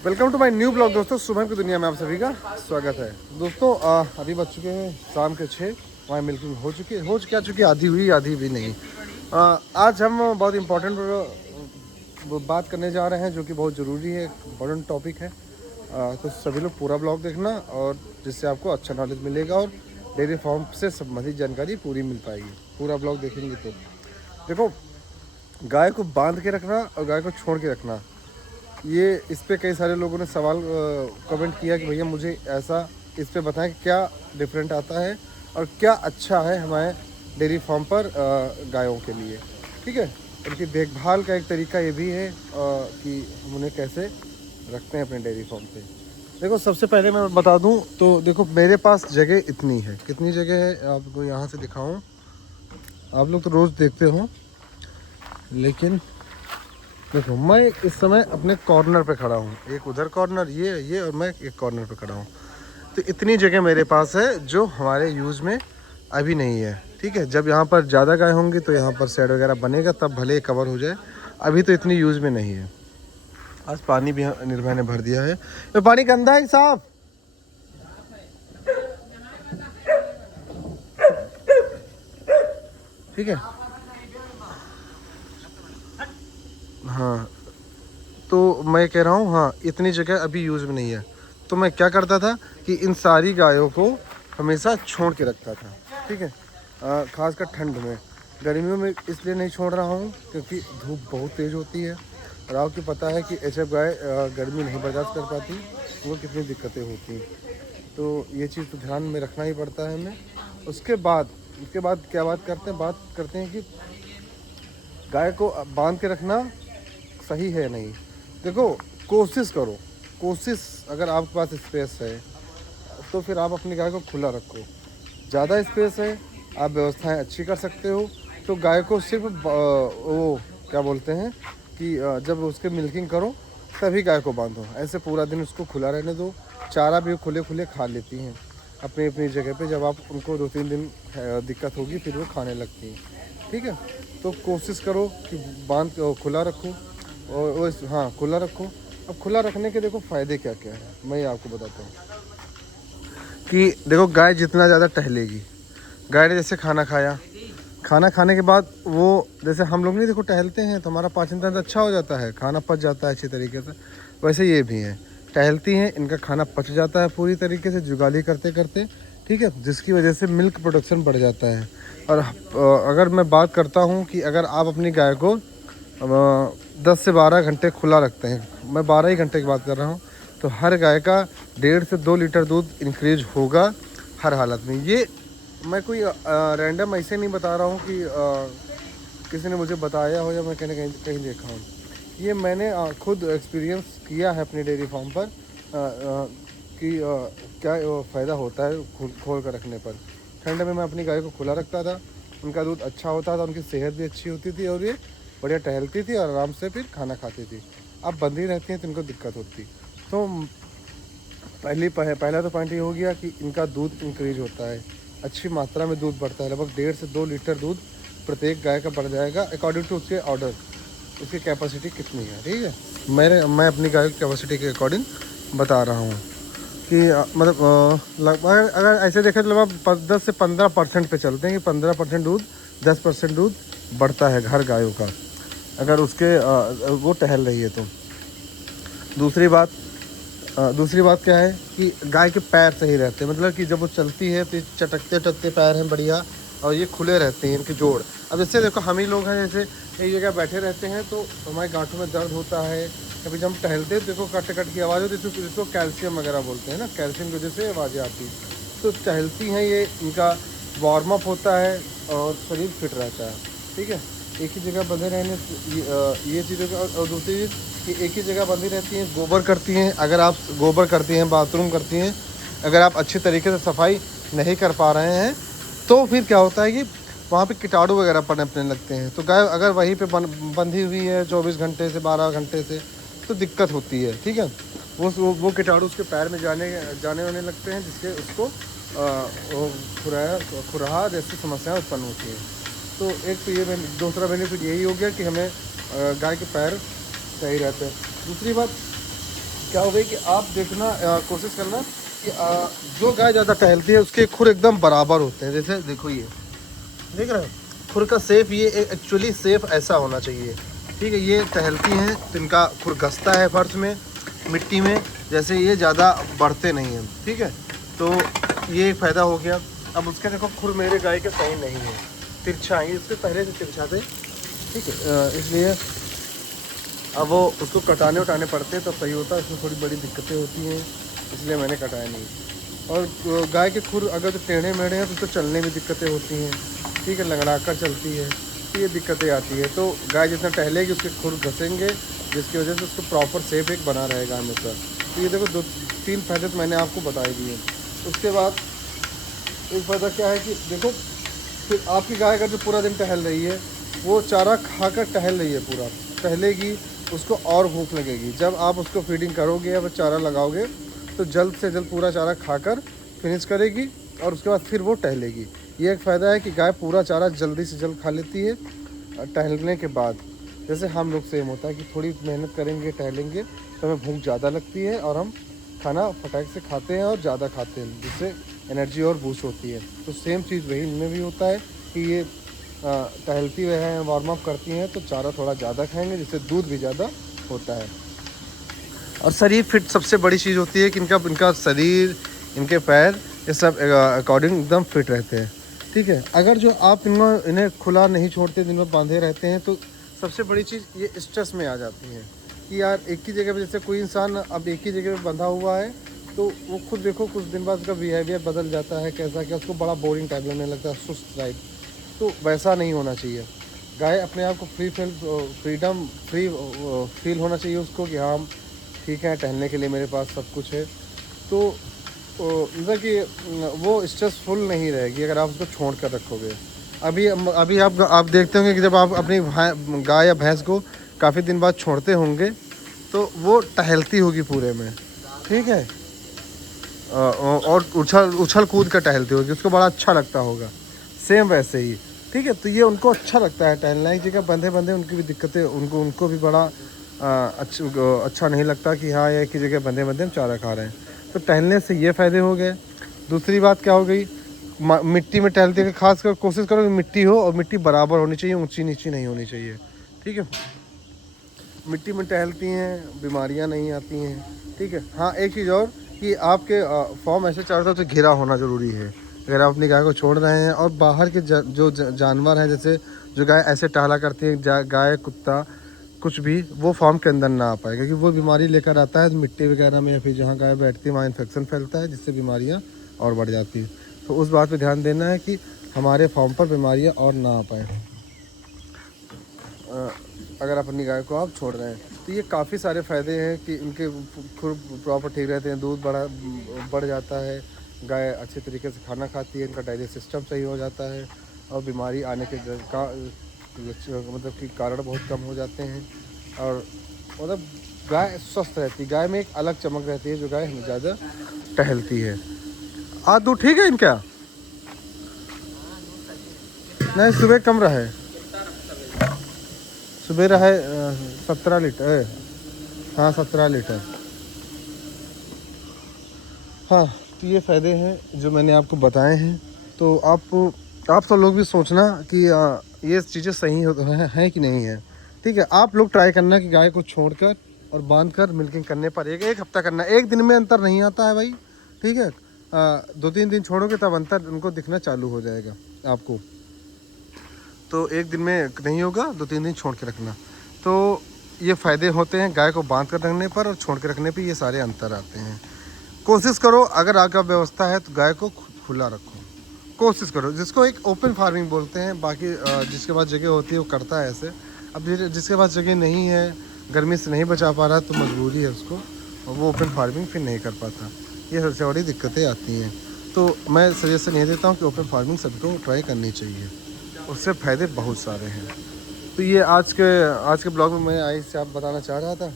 Welcome to my new blog दोस्तों। सुबह की दुनिया में आप सभी का स्वागत है दोस्तों। अभी बज चुके हैं शाम के 6। हमारी मिल्किंग हो चुकी आधी भी नहीं। आज हम बहुत इम्पोर्टेंट बात करने जा रहे हैं जो कि बहुत ज़रूरी है, इम्पोर्टेंट टॉपिक है। तो सभी लोग पूरा ब्लॉग देखना और जिससे आपको अच्छा नॉलेज मिलेगा और डेयरी फार्म से संबंधित जानकारी पूरी मिल पाएगी। पूरा ब्लॉग देखेंगे तो देखो, गाय को बांध के रखना और गाय को छोड़ के रखना, ये इस पे कई सारे लोगों ने सवाल कमेंट किया कि भैया मुझे ऐसा इस पे बताएं कि क्या डिफरेंट आता है और क्या अच्छा है हमारे डेयरी फार्म पर गायों के लिए। ठीक है, उनकी देखभाल का एक तरीका ये भी है कि हम उन्हें कैसे रखते हैं अपने डेयरी फार्म पे। देखो, सबसे पहले मैं बता दूं तो देखो, मेरे पास जगह इतनी है। कितनी जगह है आपको यहाँ से दिखाऊं? आप लोग तो रोज़ देखते हो, लेकिन देखो मैं इस समय अपने कॉर्नर पे खड़ा हूँ। एक उधर कॉर्नर ये और मैं एक कॉर्नर पे खड़ा हूँ। तो इतनी जगह मेरे पास है जो हमारे यूज़ में अभी नहीं है। ठीक है, जब यहाँ पर ज़्यादा गाय होंगी तो यहाँ पर शेड वगैरह बनेगा, तब भले ही कवर हो जाए। अभी तो इतनी यूज़ में नहीं है। आज पानी भी निर्भय ने भर दिया है। तो पानी गंदा है साफ? ठीक है, हाँ। तो मैं कह रहा हूँ, हाँ, इतनी जगह अभी यूज़ में नहीं है। तो मैं क्या करता था कि इन सारी गायों को हमेशा छोड़ के रखता था। ठीक है, खासकर ठंड में। गर्मियों में इसलिए नहीं छोड़ रहा हूँ क्योंकि धूप बहुत तेज़ होती है और आपको पता है कि एचएफ गाय गर्मी नहीं बर्दाश्त कर पाती, वो कितनी दिक्कतें होती हैं। तो ये चीज़ तो ध्यान में रखना ही पड़ता है हमें। उसके बाद क्या बात करते हैं कि गाय को बांध के रखना सही है नहीं। देखो, कोशिश करो, अगर आपके पास स्पेस है तो फिर आप अपनी गाय को खुला रखो। ज़्यादा स्पेस है, आप व्यवस्थाएं अच्छी कर सकते हो, तो गाय को सिर्फ वो क्या बोलते हैं कि जब उसके मिल्किंग करो तभी गाय को बांधो। ऐसे पूरा दिन उसको खुला रहने दो। चारा भी खुले खुले खा लेती हैं अपनी अपनी जगह पे। जब आप उनको 2-3 दिन दिक्कत होगी फिर वो खाने लगती हैं। ठीक है, तो कोशिश करो कि खुला रखो। और हाँ, खुला रखो। अब खुला रखने के देखो फ़ायदे क्या क्या है, मैं आपको बताता हूँ कि देखो, गाय जितना ज़्यादा टहलेगी, गाय ने जैसे खाना खाया, खाना खाने के बाद वो, जैसे हम लोग नहीं देखो टहलते हैं तो हमारा पाचन तंत्र अच्छा हो जाता है, खाना पच जाता है अच्छी तरीके से। वैसे ये भी हैं, टहलती हैं, इनका खाना पच जाता है पूरी तरीके से जुगाली करते करते। ठीक है, जिसकी वजह से मिल्क प्रोडक्शन बढ़ जाता है। और अगर मैं बात करता हूँ कि अगर आप अपनी गाय को 10 से 12 घंटे खुला रखते हैं, मैं 12 ही घंटे की बात कर रहा हूँ, तो हर गाय का 1.5 से 2 लीटर दूध इंक्रीज होगा हर हालत में। ये मैं कोई रैंडम ऐसे नहीं बता रहा हूँ कि किसी ने मुझे बताया हो या मैं कहीं कहीं कहीं देखा हूँ। ये मैंने खुद एक्सपीरियंस किया है अपनी डेयरी फार्म पर कि क्या फ़ायदा होता है खोल कर रखने पर। ठंड में मैं अपनी गाय को खुला रखता था, उनका दूध अच्छा होता था, उनकी सेहत भी अच्छी होती थी और ये बढ़िया टहलती थी और आराम से फिर खाना खाती थी। अब बंधी रहती हैं तो इनको दिक्कत होती। तो पहला तो पॉइंट ये हो गया कि इनका दूध इंक्रीज होता है, अच्छी मात्रा में दूध बढ़ता है। लगभग 1.5 से 2 लीटर दूध प्रत्येक गाय का बढ़ जाएगा अकॉर्डिंग टू उसके ऑर्डर, उसकी कैपेसिटी कितनी है। ठीक है, मैं अपनी गाय की कैपेसिटी के अकॉर्डिंग बता रहा हूँ कि मतलब लगभग अगर ऐसे देखें तो लगभग 10 से 15% पे चलते हैं कि 15% दूध, 10% दूध बढ़ता है हर गायों का, अगर उसके वो टहल रही है तो। दूसरी बात क्या है कि गाय के पैर सही रहते हैं, मतलब कि जब वो चलती है तो चटकते चटकते पैर हैं बढ़िया, और ये खुले रहते हैं इनके जोड़। अब जैसे देखो, हम ही लोग हैं जैसे एक जगह बैठे रहते हैं तो हमारे गांठों में दर्द होता है। कभी जब हम टहलते हैं देखो कट कट की आवाज़ होती है, तो इसको कैल्शियम वगैरह बोलते हैं ना, कैल्शियम की वजह से आवाज़ें आती हैं। तो टहलती हैं ये, इनका वार्म अप होता है और शरीर फिट रहता है। ठीक है, एक ही जगह बंधे रहने से ये चीज़। और दूसरी चीज़ कि एक ही जगह बंधी रहती हैं, गोबर करती हैं। अगर आप गोबर करती हैं, बाथरूम करती हैं, अगर आप अच्छी तरीके से सफाई नहीं कर पा रहे हैं तो फिर क्या होता है कि वहाँ पे कीटाणु वगैरह पनपने लगते हैं। तो गाय अगर वहीं पे बंधी हुई है 24 घंटे से 12 घंटे से तो दिक्कत होती है। ठीक है, वो कीटाणु उसके पैर में जाने होने लगते हैं, जिससे उसको खुराहा जैसी समस्याएं उत्पन्न होती हैं। तो एक तो ये दूसरा बेनिफिट यही हो गया कि हमें गाय के पैर सही रहते हैं। दूसरी बात, क्या हो गई कि आप देखना कोशिश करना कि जो गाय ज़्यादा टहलती है उसके खुर एकदम बराबर होते हैं। जैसे देखो ये देख रहे हो खुर का सेफ, ये एक्चुअली सेफ ऐसा होना चाहिए। ठीक है, ये टहलती हैं तो इनका खुर घसता है फर्श में, मिट्टी में, जैसे ये ज़्यादा बढ़ते नहीं हैं। ठीक है, तो ये एक फ़ायदा हो गया। अब उसके देखो खुर मेरे गाय के सही नहीं है, तिरछा है, इससे पहले से तिरछा थे। ठीक है, इसलिए अब वो उसको कटाने उठाने पड़ते हैं तब सही होता है। इसमें थोड़ी बड़ी दिक्कतें होती हैं, इसलिए मैंने कटाया नहीं। और गाय के खुर अगर तो टेढ़े मेढ़े हैं तो उसको चलने में दिक्कतें होती हैं। ठीक है, लंगड़ा कर चलती है तो ये दिक्कतें आती है। तो गाय जितना टहलेगी उसके खुर घसेंगे, जिसकी वजह से उसको प्रॉपर शेप एक बना रहेगा हमेशा। तो ये देखो 2-3 फायदे तो मैंने आपको बता ही दिए। उसके बाद एक फ़ायदा क्या है कि देखो फिर आपकी गाय अगर जो पूरा दिन टहल रही है वो चारा खाकर टहल रही है, पूरा टहलेगी, उसको और भूख लगेगी। जब आप उसको फीडिंग करोगे या फिर चारा लगाओगे तो जल्द से जल्द पूरा चारा खाकर फिनिश करेगी और उसके बाद फिर वो टहलेगी। ये एक फ़ायदा है कि गाय पूरा चारा जल्दी से जल्द खा लेती है टहलने के बाद। जैसे हम लोग सेम होता है कि थोड़ी मेहनत करेंगे टहलेंगे तो हमें भूख ज़्यादा लगती है और हम खाना फटाक से खाते हैं और ज़्यादा खाते हैं, जिससे एनर्जी और बूस्ट होती है। तो सेम चीज़ वही इनमें भी होता है कि ये टहलती हुए हैं, वार्म अप करती हैं तो चारा थोड़ा ज़्यादा खाएंगे, जिससे दूध भी ज़्यादा होता है। और शरीर फिट सबसे बड़ी चीज़ होती है कि इनका शरीर, इनके पैर, ये सब अकॉर्डिंग एकदम फिट रहते हैं। ठीक है, अगर जो आप इन्हें खुला नहीं छोड़ते, दिन में बांधे रहते हैं तो सबसे बड़ी चीज़ ये स्ट्रेस में आ जाती है कि यार एक ही जगह पे, जैसे कोई इंसान अब एक ही जगह पे बंधा हुआ है तो वो खुद देखो कुछ दिन बाद उसका बिहेवियर बदल जाता है, कैसा क्या, उसको बड़ा बोरिंग टाइप लगने लगता है, सुस्त टाइप। तो वैसा नहीं होना चाहिए। गाय अपने आप को फ्रीडम फ्री फील होना चाहिए उसको कि हाँ ठीक है, टहलने के लिए मेरे पास सब कुछ है। तो मतलब कि वो स्ट्रेसफुल नहीं रहेगी अगर आप उसको छोड़ कर रखोगे। अभी आप देखते होंगे कि जब आप अपनी गाय या भैंस को काफ़ी दिन बाद छोड़ते होंगे तो वो टहलती होगी पूरे में। ठीक है, और उछल कूद कर टहलती होगी, उसको बड़ा अच्छा लगता होगा। सेम वैसे ही। ठीक है, तो ये उनको अच्छा लगता है टहलना। एक जगह बंधे बंधे उनकी भी दिक्कतें, उनको भी बड़ा अच्छा नहीं लगता कि हाँ एक ही जगह बंधे बंधे हम चारा खा रहे हैं। तो टहलने से ये फ़ायदे हो गए। दूसरी बात क्या हो गई, मिट्टी में टहलते हुए खास कर कोशिश करो कि मिट्टी हो और मिट्टी बराबर होनी चाहिए, ऊंची नीची नहीं होनी चाहिए। ठीक है, मिट्टी में टहलती हैं, बीमारियां नहीं आती हैं। ठीक है, हाँ एक चीज़ और कि आपके फॉर्म ऐसे चारों तरफ से घिरा होना ज़रूरी है अगर आप अपनी गाय को छोड़ रहे हैं। और बाहर के जानवर हैं, जैसे जो गाय ऐसे टहला करती है, गाय कुत्ता कुछ भी, वो फॉर्म के अंदर ना आ पाए, क्योंकि वो बीमारी लेकर आता है मिट्टी वगैरह में या फिर जहाँ गाय बैठती है वहाँ इन्फेक्शन फैलता है, जिससे बीमारियाँ और बढ़ जाती हैं। तो उस बात पे ध्यान देना है कि हमारे फॉर्म पर बीमारियाँ और ना आ पाए अगर आप अपनी गाय को आप छोड़ रहे हैं। तो ये काफ़ी सारे फ़ायदे हैं कि उनके खुर प्रॉपर ठीक रहते हैं, दूध बढ़ जाता है, गाय अच्छे तरीके से खाना खाती है, इनका डाइजेस्ट सिस्टम सही हो जाता है और बीमारी आने के मतलब कि कारण बहुत कम हो जाते हैं। और मतलब गाय स्वस्थ रहती है, गाय में एक अलग चमक रहती है जो गाय हमें ज़्यादा टहलती है। आज दूध ठीक है इनका? नहीं, सुबह कम रहा है, सुबह रहा है 17 लीटर। हाँ 17 लीटर। हाँ, तो ये फ़ायदे हैं जो मैंने आपको बताए हैं। तो आप सब लोग भी सोचना कि ये चीज़ें सही हैं कि नहीं है। ठीक है, आप लोग ट्राई करना कि गाय को छोड़कर और बांध कर मिल्किंग करने पर एक हफ्ता करना, एक दिन में अंतर नहीं आता है भाई। ठीक है, 2-3 दिन छोड़ोगे तब अंतर उनको दिखना चालू हो जाएगा आपको। तो एक दिन में नहीं होगा, 2-3 दिन छोड़ के रखना। तो ये फ़ायदे होते हैं गाय को बांध कर रखने पर और छोड़ के रखने पर, ये सारे अंतर आते हैं। कोशिश करो अगर आपका व्यवस्था है तो गाय को खुला रखो, कोशिश करो। जिसको एक ओपन फार्मिंग बोलते हैं, बाकी जिसके पास जगह होती है वो करता है ऐसे। अब जिसके पास जगह नहीं है, गर्मी से नहीं बचा पा रहा तो मजबूरी है उसको, और वो ओपन फार्मिंग फिर नहीं कर पाता। ये सबसे बड़ी दिक्कतें आती हैं। तो मैं सजेशन ये देता हूँ कि ओपन फार्मिंग सबको ट्राई करनी चाहिए, उससे फ़ायदे बहुत सारे हैं। तो ये आज के ब्लॉग में मैं आई से आप बताना चाह रहा था।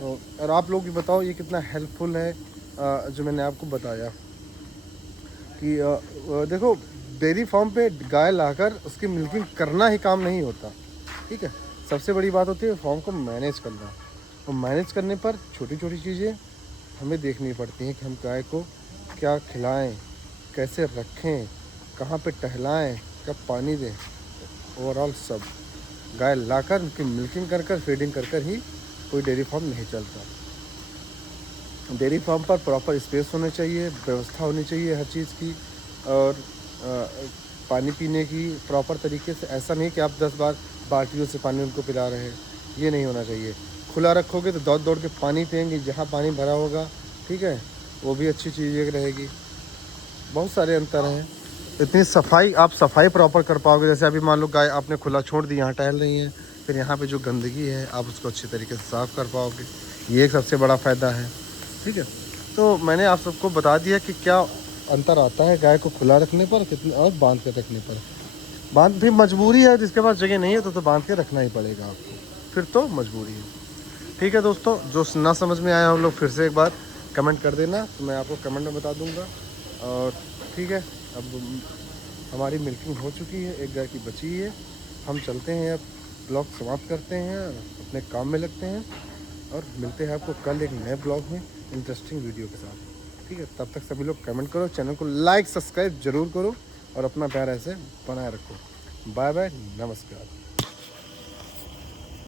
तो और आप लोग भी बताओ ये कितना हेल्पफुल है जो मैंने आपको बताया कि देखो डेयरी फार्म पे गाय लाकर उसकी मिल्किंग करना ही काम नहीं होता। ठीक है, सबसे बड़ी बात होती है फार्म को मैनेज करना। और मैनेज करने पर छोटी छोटी चीज़ें हमें देखनी पड़ती हैं कि हम गाय को क्या खिलाएं, कैसे रखें, कहाँ पे टहलाएं, कब पानी दें। ओवरऑल सब गाय लाकर उनकी मिल्किंग कर कर फीडिंग कर कर ही कोई डेयरी फार्म नहीं चलता। डेयरी फार्म पर प्रॉपर स्पेस होना चाहिए, व्यवस्था होनी चाहिए हर चीज़ की, और पानी पीने की प्रॉपर तरीके से। ऐसा नहीं कि आप 10 बार बाल्टियों से पानी उनको पिला रहे हैं, ये नहीं होना चाहिए। खुला रखोगे तो दौड़ दौड़ के पानी पियेंगे, जहाँ पानी भरा होगा, ठीक है, वो भी अच्छी चीज़ रहेगी। बहुत सारे अंतर हैं। इतनी सफाई, आप सफाई प्रॉपर कर पाओगे। जैसे अभी मान लो गाय आपने खुला छोड़ दी, यहाँ टहल रही हैं, फिर यहाँ पे जो गंदगी है आप उसको अच्छी तरीके से साफ़ कर पाओगे, ये एक सबसे बड़ा फ़ायदा है। ठीक है, तो मैंने आप सबको बता दिया कि क्या अंतर आता है गाय को खुला रखने पर कितने और बांध के रखने पर। बांध भी मजबूरी है, जिसके पास जगह नहीं है तो बांध के रखना ही पड़ेगा आपको, फिर तो मजबूरी है। ठीक है दोस्तों, जो ना समझ में आया हम लोग फिर से एक बार कमेंट कर देना, तो मैं आपको कमेंट में बता दूंगा। और ठीक है, अब हमारी मिल्किंग हो चुकी है, एक गाय की बची है। हम चलते हैं, अब ब्लॉग समाप्त करते हैं, अपने काम में लगते हैं, और मिलते हैं आपको कल एक नए ब्लॉग में इंटरेस्टिंग वीडियो के साथ। ठीक है, तब तक सभी लोग कमेंट करो, चैनल को लाइक सब्सक्राइब जरूर करो, और अपना प्यार ऐसे बनाए रखो। बाय बाय, नमस्कार।